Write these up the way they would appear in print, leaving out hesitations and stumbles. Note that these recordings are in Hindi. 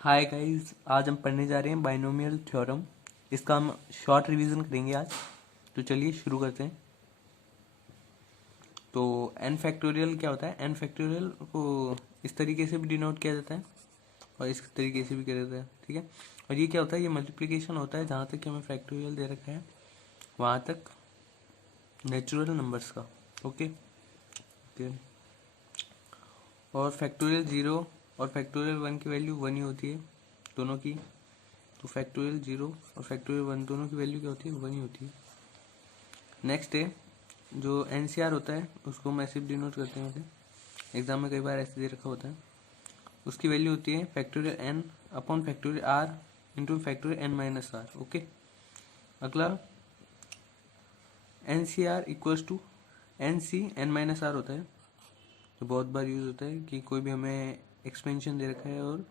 हाय गाइस, आज हम पढ़ने जा रहे हैं बाइनोमियल थ्योरम। इसका हम शॉर्ट रिवीजन करेंगे आज। तो चलिए शुरू करते हैं। तो एन फैक्टोरियल क्या होता है? एन फैक्टोरियल को इस तरीके से भी डिनोट किया जाता है और इस तरीके से भी किया जाता है, ठीक है। और ये क्या होता है? ये मल्टीप्लिकेशन होता है जहाँ तक कि हमें फैक्टोरियल दे रखा है वहाँ तक नेचुरल नंबर्स का, ओके। और फैक्टोरियल 0 और फैक्टोरियल 1 की वैल्यू 1 ही होती है दोनों की। तो फैक्टोरियल 0 और फैक्टोरियल 1 दोनों की वैल्यू क्या होती है? 1 ही होती है। नेक्स्ट है जो एनसीआर होता है, उसको हम ऐसे डिनोट करते हैं, एग्जाम में कई बार ऐसे दे रखा होता है। उसकी वैल्यू होती है factorial n upon factorial r into factorial n minus r, okay. अगला n C r equals to n C n minus r होता है, जो बहुत बार यूज होता है कि कोई भी हमें एक्सपेंशन दे रखा है और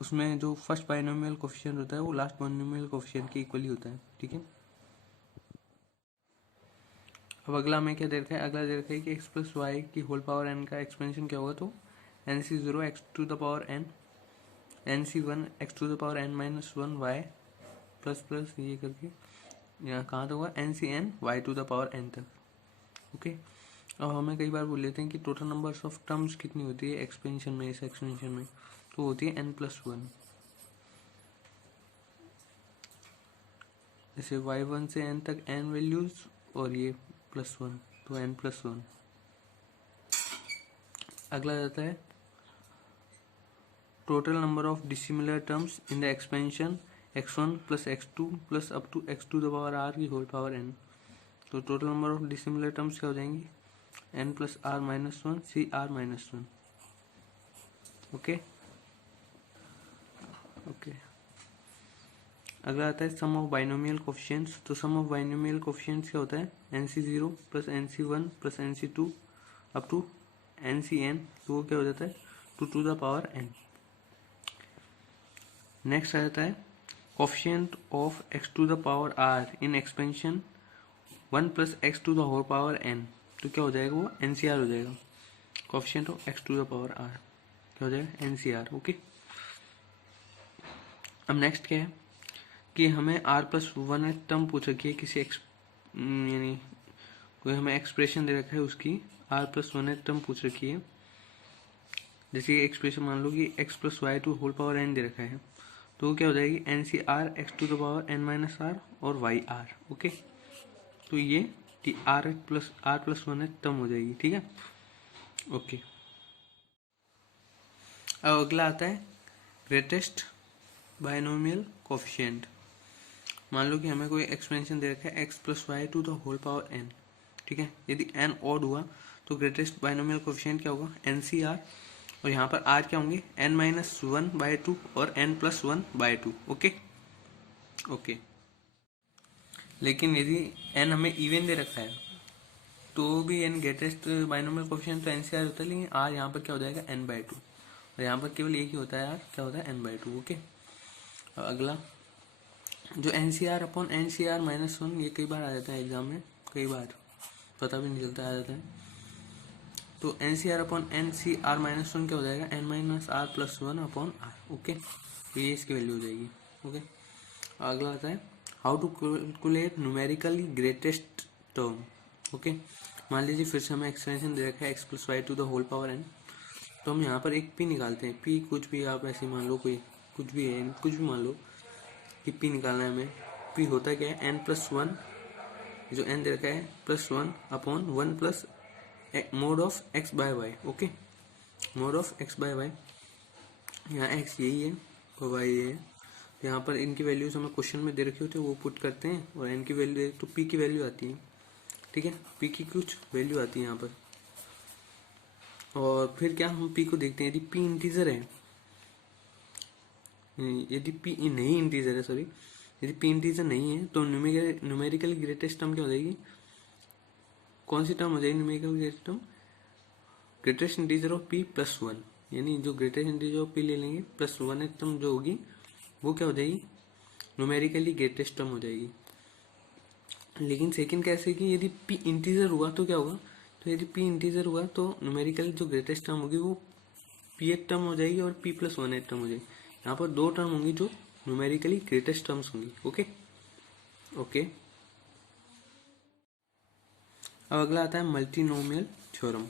उसमें जो फर्स्ट बाइनोमियल कोफिशिएंट होता है वो लास्ट बाइनोमियल कोफिशिएंट के इक्वली होता है, ठीक है। अब अगला हमें क्या दे रखा है? अगला दे रखा है कि एक्स प्लस वाई की होल पावर एन का एक्सपेंशन क्या होगा? तो n c 0 x to the power n c 1 x to the power n minus 1 y plus plus ये करके यहाँ कहाँ तक होगा? N C n y to the power n तक, ओके। और हमें कई बार बोल लेते हैं कि टोटल नंबर्स ऑफ टर्म्स कितनी होती है एक्सपेंशन में, इस एक्सपेंशन में, तो होती है एन प्लस 1। जैसे y1 से n तक n वैल्यूज और ये +1, तो n प्लस 1। अगला जाता है total number of dissimilar terms in the expansion x1 plus x2 plus up to x2 the power r की होल पावर n। तो total number of dissimilar terms क्या हो जाएंगी? n plus r minus 1 c r minus 1, okay okay. अगला आता है सम ऑफ बाइनोमियल कोफिशिएंट्स। तो सम ऑफ बाइनोमियल कोफिशिएंट्स क्या होता है? NC0 plus NC1 plus NC2 up to NCn, तो वो क्या हो जाता है? 2 to the power n। Next आ जाता है coefficient of x to the power r in expansion 1 plus x to the whole power n, तो क्या हो जाएगा? वो NCR हो जाएगा। Coefficient of x to the power r क्या हो जाएगा? NCR, okay. अब नेक्स्ट क्या है कि हमें r प्लस 1 टर्म पूछ रखी है किसी यानी कोई हमें एक्सप्रेशन दे रखा है, उसकी r प्लस 1 टर्म पूछ रखी है। जैसे एक्सप्रेशन मान लो कि x plus y to whole power n दे रखा है, तो वो क्या हो जाएगी? N C r x to the power n minus r और वाई आर, ओके। तो ये आर प्लस 1 टर्म हो जाएगी, ठीक है, ओके। अब अगला आता है ग्रेटेस्ट बाइनोमियल कोफिशिएंट। मान लो कि हमें कोई एक्सपेंशन दे रखा है x plus y to the whole power n, ठीक है। यदि n ऑड हुआ तो ग्रेटेस्ट बाइनोमियल कोफिशिएंट क्या होगा? NCR। और यहाँ पर r क्या होंगे? n माइनस 1/2 और n प्लस 1/2, ओके ओके। लेकिन यदि n हमें इवन दे रखा है तो भी n ग्रेटेस्ट बाइनोमियल कोफिशिएंट तो NCR होता है, लेकिन r यहाँ पर क्या हो जाएगा? n/2। और यहाँ पर केवल एक ही होता है, r क्या होता है? n/2, okay. अगला जो NCR अपॉन NCR माइनस 1, ये कई बार आ जाता है एग्जाम में, कई बार पता भी नहीं चलता आ जाता है। तो NCR अपॉन NCR माइनस 1 क्या हो जाएगा? n minus r plus 1 upon r, okay. तो ये इसकी वैल्यू हो जाएगी, ओके। अगला आता है how to calculate numerically greatest term, okay. मान लीजिए फिर से हमें एक्सपेंशन दे रखा है x plus y to the whole power n, तो हम यहाँ पर एक p निकालते हैं। p कुछ भी आप ऐसे मान लो, कोई कुछ भी है, कुछ भी मान लो कि p निकालना है हमें। p होता क्या है? n प्लस 1, जो n दे रखा है plus 1 upon 1 plus mod of x by y, okay. Mod of x by y, यहाँ x यही है और y ये है। तो यहाँ पर इनकी वैल्यूज हमें क्वेश्चन में दे रखी होती है, वो पुट करते हैं और n की वैल्यू तो p की वैल्यू आती है, ठीक है। p की कुछ वैल्यू आती है यहाँ पर। और फिर क्या हम p को देखते हैं, यदि p इंटीजर है, यदि p नहीं इंटीजर है, सॉरी, यदि p इंटीजर नहीं है तो न्यूमेरिकल ग्रेटेस्ट टर्म क्या हो जाएगी? कौन सी टर्म हो जाएगी numerical greatest term? Greatest integer of p plus 1, यानी जो ग्रेटेस्ट इंटीजर ऑफ p ले लेंगे प्लस 1 टर्म जो होगी वो क्या हो जाएगी? न्यूमेरिकली ग्रेटेस्ट टर्म हो जाएगी। लेकिन सेकंड कैसे कि यदि p इंटीजर हुआ तो क्या होगा? तो यदि p इंटीजर हुआ तो न्यूमेरिकली जो ग्रेटेस्ट टर्म होगी वो p एक टर्म हो जाएगी और p प्लस 1 टर्म हो जाएगी। यहाँ पर दो टर्म होंगी जो न्यूमेरिकली ग्रेटेस्ट टर्म्स होंगी। Okay okay. अब अगला आता है मल्टीनोमियल थ्योरम।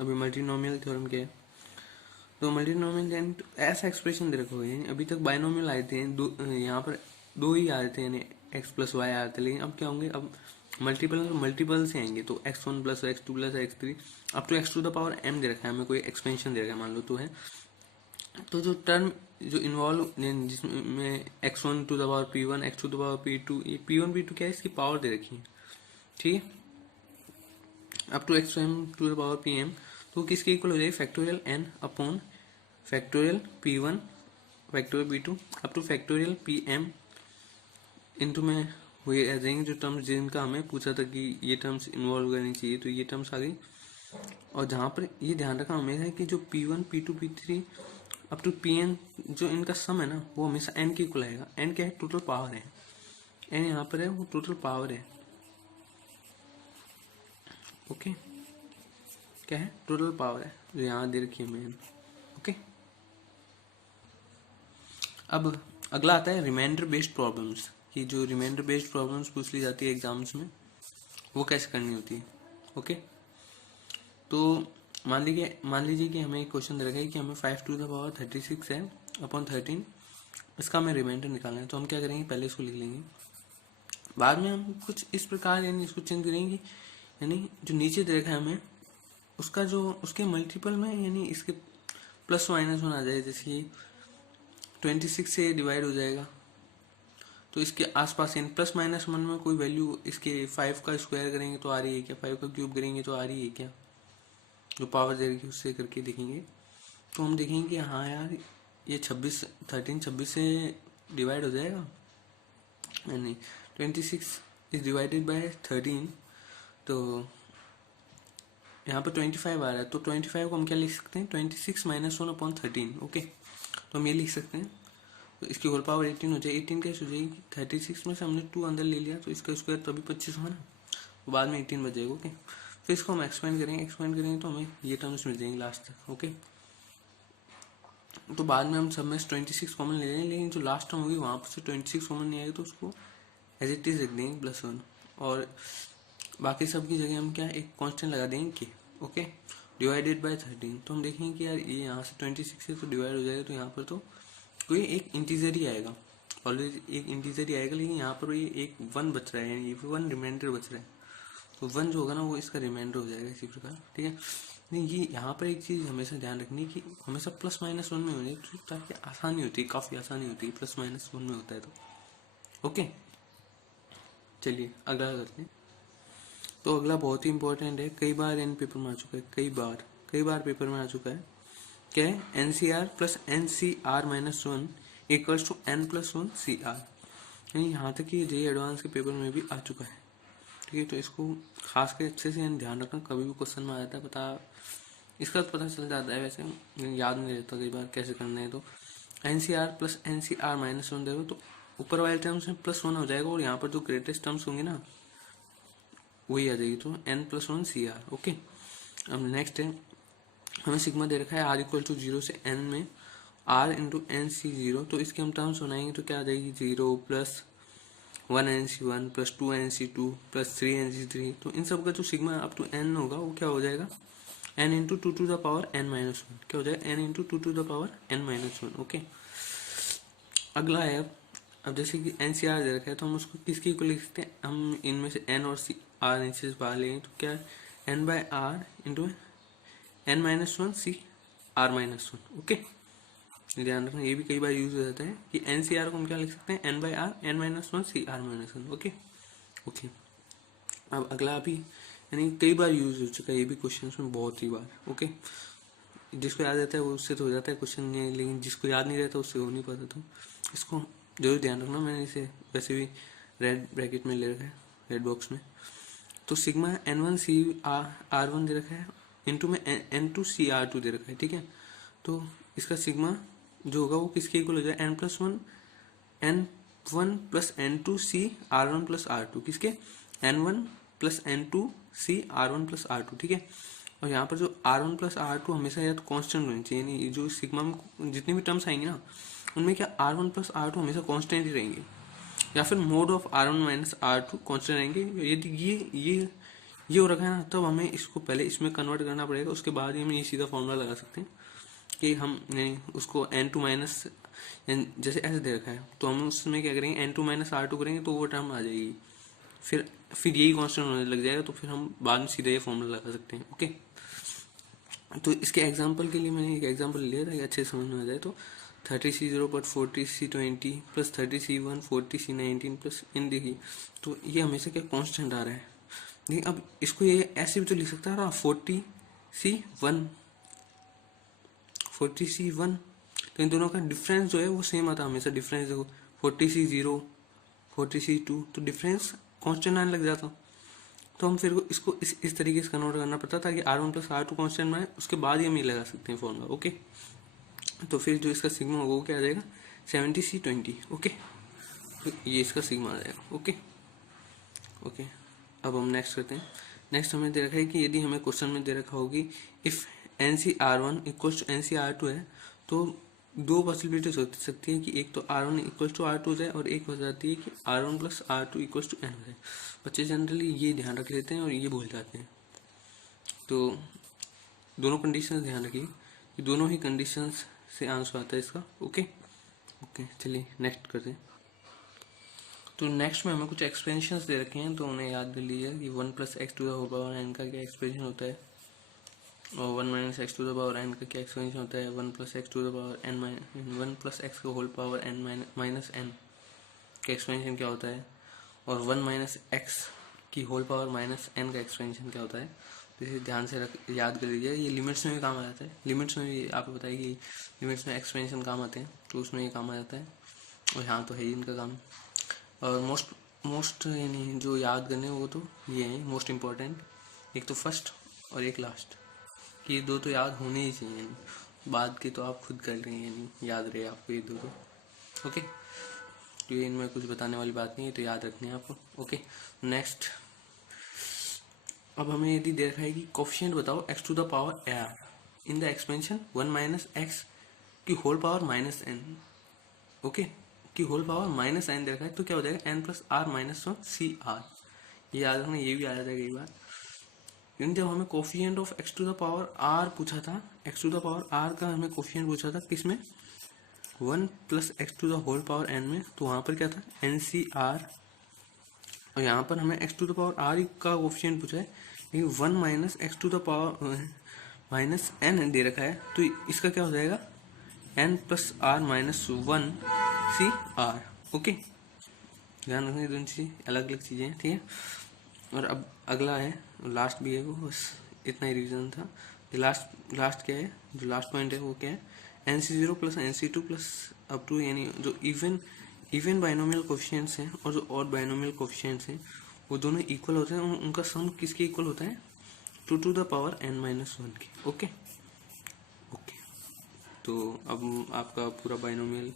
अभी मल्टीनोमियल थ्योरम क्या है? तो मल्टीनोमियल ऐसा एक्सप्रेशन दे रखा है, अभी तक बाइनोमियल आए थे, यहाँ पर दो ही आए थे, यानी एक्स प्लस वाई आए थे, लेकिन अब क्या होंगे, अब मल्टीपल से आएंगे। तो x1 plus x2 plus x3 अब तो x to the power m दे रखा है, हमें कोई एक्सपेंशन दे रखा है मान लो तो है। तो जो टर्म जो इन्वॉल्व जिसमें x1 to the power p1 x2 to the power p2, ये p1 p2 क्या है, इसकी पावर दे रखी है, ठीक है, up to x m to the power pm। तो किसके इक्वल हो जाएगी, factorial n upon factorial p1 factorial p2 up to factorial pm into में हुए आ जाएंगे जो टर्म्स जिनका हमें पूछा था कि ये टर्म्स इन्वॉल्व करनी चाहिए, तो ये टर्म्स आ गई। और जहाँ पर ये ध्यान रखना हमेशा है कि जो p1 p2 p3 up to pn जो इनका सम है ना, वो हमेशा n के इक्वल आएगा। n क्या है, टोटल पावर है, n यहाँ पर है वो टोटल पावर है। ओके, क्या है, टोटल पावर है जो यहाँ दे रखी है हमें। ओके, अब अगला आता है रिमाइंडर बेस्ड प्रॉब्लम्स, कि जो रिमाइंडर बेस्ड प्रॉब्लम्स पूछ ली जाती है एग्जाम्स में, वो कैसे करनी होती है। ओके, तो मान लीजिए कि हमें एक क्वेश्चन दे रखा है कि हमें 5 टू द पावर 36 है अपॉन 13, इसका हमें रिमाइंडर निकालना है। तो हम क्या करेंगे, पहले इसको लिख लेंगे, बाद में हम कुछ इस प्रकार यानी इसको चेंज करेंगे, यानी जो नीचे दे रखा है हमें उसका जो उसके मल्टीपल में यानी इसके प्लस माइनस होना आ जाए, जैसे 26 से डिवाइड हो जाएगा तो इसके आसपास यानी प्लस माइनस 1 में कोई वैल्यू, इसके 5 का स्क्वायर करेंगे तो आ रही है क्या, 5 का क्यूब करेंगे तो आ रही है क्या, जो पावर दे रही है उससे करके देखेंगे। तो हम देखेंगे कि हाँ यार ये 26 से डिवाइड हो जाएगा, यानी 26 इज डिवाइडेड बाय 13, तो यहाँ पर 25 आ रहा है। तो 25 को हम क्या लिख सकते हैं, 26 माइनस 1 अपॉन 13। ओके, तो हम ये लिख सकते हैं, तो इसकी होल पावर 18 हो जाएगी। 18 कैसे हो जाएगी, 36 में से हमने 2 अंदर ले लिया तो इसका स्क्वायर तो अभी 25 हुआ ना, तो बाद में 18 बच जाएगा। ओके, फिर इसको हम एक्सपेंड करेंगे तो हमें ये टर्म्स मिल जाएंगे लास्ट तक। ओके, तो बाद में हम सब में 26 कॉमन ले लेंगे, लेकिन जो लास्ट टर्म होगी वहाँ पर से 26 कॉमन नहीं आएगा तो उसको एज इट इज रख देंगे +1, और बाकी सब की जगह हम क्या एक कांस्टेंट लगा देंगे कि ओके डिवाइडेड बाय 13। तो हम देखेंगे कि यार ये यहाँ से 26 से तो डिवाइड हो जाएगा, तो यहाँ पर तो कोई एक इंटीजर ही आएगा, ऑलवेज एक इंटीजर ही आएगा, लेकिन यहाँ पर ये एक 1 बच रहा है, यानी 1 रिमाइंडर बच रहा है, तो 1 जो होगा ना वो इसका रिमाइंडर हो जाएगा इसी प्रकार। ठीक है, नहीं ये यहाँ पर एक चीज़ हमेशा ध्यान रखनी कि हमेशा प्लस माइनस 1 में होने, ताकि आसानी होती है, काफ़ी आसानी होती है प्लस माइनस 1 में होता है तो। ओके, चलिए अगला करते हैं। तो अगला बहुत ही इंपॉर्टेंट है, कई बार इन पेपर में आ चुका है, कई बार पेपर में आ चुका है, क्या है, NCR plus NCR-1 equals to N+1 CR, यानी यहाँ तक कि जे एडवांस के पेपर में भी आ चुका है। ठीक है, तो इसको खास कर अच्छे से ध्यान रखना, कभी भी क्वेश्चन में आ जाता है, इसका पता चल जाता है, वैसे याद नहीं रहता कई बार कैसे करना है। तो NCR प्लस NCR-1 देखो तो ऊपर वाले टर्म्स में +1 हो जाएगा, और यहाँ पर जो ग्रेटेस्ट टर्म्स होंगे ना वही आ जाएगी, तो N+1 CR। ओके, अब नेक्स्ट है, हमें सिग्मा दे रखा है R=0 से n में R इंटू NC0, तो इसके हम टर्म्स बनाएंगे तो क्या आ जाएगी, 0 plus 1NC1 plus 2NC2 plus 3NC3। तो इन सब का जो सिग्मा अप टू n होगा वो क्या हो जाएगा, n into 2 to the power n-1, क्या हो जाएगा, n into 2 to the power n-1। Okay, अगला है, अब जैसे कि NCR दे रखा है तो हम उसको किसके इक्वल लिख सकते हैं, हम इनमें से n और R नीचे से बाहर लेंगे तो क्या है, n/r into n-1 CR-1। Okay, ध्यान रखना, ये भी कई बार यूज हो जाता है कि NCR को हम क्या लिख सकते हैं, n/r n-1 CR-1। Okay okay, अब अगला अभी यानी कई बार यूज हो चुका है ये भी क्वेश्चन में, बहुत ही बार। ओके, जिसको याद रहता है वो उससे तो हो जाता है क्वेश्चन, लेकिन जिसको याद नहीं रहता उससे हो नहीं पाता, तो इसको जरूर ध्यान रखना। मैंने इसे वैसे भी रेड ब्रैकेट में ले रखा है, रेड बॉक्स में। तो सिग्मा N1 CR1 दे रखा है, इंटू में N2 CR2 दे रखा है। ठीक है, तो इसका सिग्मा जो होगा वो किसके इक्वल हो जाए, N1 plus N2 CR1 plus R2, किसके, N1 plus N2 CR1 plus R2। ठीक है, और यहाँ पर जो R1 प्लस R2 हमेशा या तो कॉन्स्टेंट होनी चाहिए, यानी जो सिग्मा में जितनी भी टर्म्स आएंगी ना उनमें क्या R1 प्लस R2 हमेशा कॉन्स्टेंट ही रहेंगे, या फिर mode of R1 minus R2 constant रहेंगे। यदि ये हो रखा है ना, तब हमें इसको पहले इसमें कन्वर्ट करना पड़ेगा, उसके बाद ही हम ये सीधा फॉर्मूला लगा सकते हैं कि हम नहीं उसको n2 माइनस जैसे ऐसे दे रखा है तो हम उसमें क्या करेंगे n2 माइनस R2 करेंगे तो वो टर्म आ जाएगी, फिर यही कांस्टेंट होने लग जाएगा, तो फिर हम बाद में सीधा ये फॉर्मूला लगा सकते हैं। ओके, तो इसके एग्जांपल के लिए मैंने एक एग्जांपल लिया था अच्छे समझ में आ जाए, तो 30C0 पर 40C20 plus 30C1 40C19 plus इन देखिए, तो ये हमेशा क्या कांस्टेंट आ रहा है। देखिए अब इसको ये ऐसे भी तो लिख सकता है ना 40C1, तो इन दोनों का डिफरेंस जो है वो सेम आता है हमेशा। डिफरेंस देखो 40C0 40C2, तो डिफरेंस कांस्टेंट आने लग जाता, तो हम फिर इसको इस तरीके से कन्वर्ट करना पड़ता ताकि R1 प्लस R2 कॉन्स्टेंट में आए, उसके बाद ही हम ये लगा सकते हैं फॉर्मूला। ओके, तो फिर जो इसका सिग्मा होगा वो क्या आ जाएगा 70C20। ओके, तो ये इसका सिग्मा आ जाएगा। ओके ओके, अब हम नेक्स्ट करते हैं। नेक्स्ट हमें दे रखा है कि यदि हमें क्वेश्चन में दे रखा होगी if NC_R1 equals to NC_R2 है, तो दो पॉसिबिलिटीज हो सकती है कि एक तो R1 इक्वल्स टू R2 हो जाए और एक हो जाती है कि R1 plus R2 equals to N हो जाए। बच्चे जनरली ये ध्यान रख लेते हैं और ये भूल जाते हैं, तो दोनों कंडीशंस ध्यान रखिए कि दोनों ही कंडीशंस से आंसर आता है इसका। ओके ओके, चलिए नेक्स्ट करते हैं। तो नेक्स्ट में हमें कुछ एक्सप्रेशंस दे रखे हैं, तो उन्हें याद कर लीजिए कि 1 plus x to the whole power n का क्या एक्सप्रेशन होता है, और 1 minus x to the power n का क्या एक्सप्रेशन होता है, 1 plus x to the power n 1 plus x का whole power n minus n का एक्सप्रेशन क्या होता है, और 1 माइनस एक्स की होल पावर माइनस n का एक्सप्रेशन क्या होता है। तो इसे ध्यान से याद कर लीजिए। ये लिमिट्स में भी काम आ जाता है, लिमिट्स में भी आपको पता है कि लिमिट्स में एक्सप्रेशन काम आते हैं, तो उसमें ये काम आ जाता है, और यहाँ तो है ही इनका काम। और मोस्ट यानी जो याद करने वो तो ये है मोस्ट इम्पॉर्टेंट, एक तो फर्स्ट और एक लास्ट, कि ये दो तो याद होने ही चाहिए, बाद के तो आप खुद कर रहे हैं, यानी याद रहे आपको ये दो तो। ओके, तो ये इनमें कुछ बताने वाली बात नहीं है, तो याद रखनी है आपको। ओके, नेक्स्ट अब हमें यदि देखा है कि कोफिशिएंट बताओ x to the power r in the expansion 1 minus x की whole power minus n। Okay, की होल पावर माइनस n देखा है, तो क्या हो जाएगा n plus r minus 1 CR। ये याद रखना, ये भी आ जाता है कई बार, क्योंकि जब हमें coefficient of x to the power r पूछा था, x to the power r का हमें कोफिशिएंट पूछा था किसमें 1 plus x to the whole power n में, तो वहां पर क्या था NCR, और यहाँ पर हमें x to the power r का कोफिशिएंट पूछा है, लेकिन 1 minus x to the power minus n दे रखा है, तो इसका क्या हो जाएगा n plus r minus 1 CR। Okay, ध्यान रखना, दोनों चीज़ें अलग अलग चीज़ें हैं, ठीक है। और अब अगला है, लास्ट भी है वो, बस इतना ही रिवीजन था। लास्ट क्या है, जो लास्ट पॉइंट है वो क्या है NC0 plus NC2 plus up to, यानी जो इवन बाइनोमियल कोफिशिएंट्स हैं और जो ऑड बाइनोमियल कोफिशिएंट्स हैं वो दोनों इक्वल होते हैं, उनका सम किसके इक्वल होता है 2 to the power n minus 1 के। ओके ओके, तो अब आपका पूरा बाइनोमियल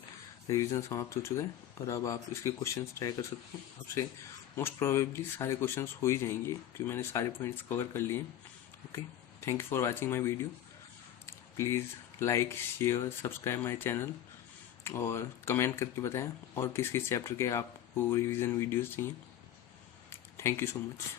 रिवीजन समाप्त हो चुका है, और अब आप इसके क्वेश्चंस ट्राई कर सकते हैं। आपसे मोस्ट प्रोबेबली सारे क्वेश्चंस हो ही जाएंगे क्योंकि मैंने सारे पॉइंट्स कवर कर लिए। Okay, thank you for watching my video. Please like share subscribe my channel, और कमेंट करके बताएं और किस किस चैप्टर के आपको रिवीजन वीडियोस चाहिए। Thank you so much.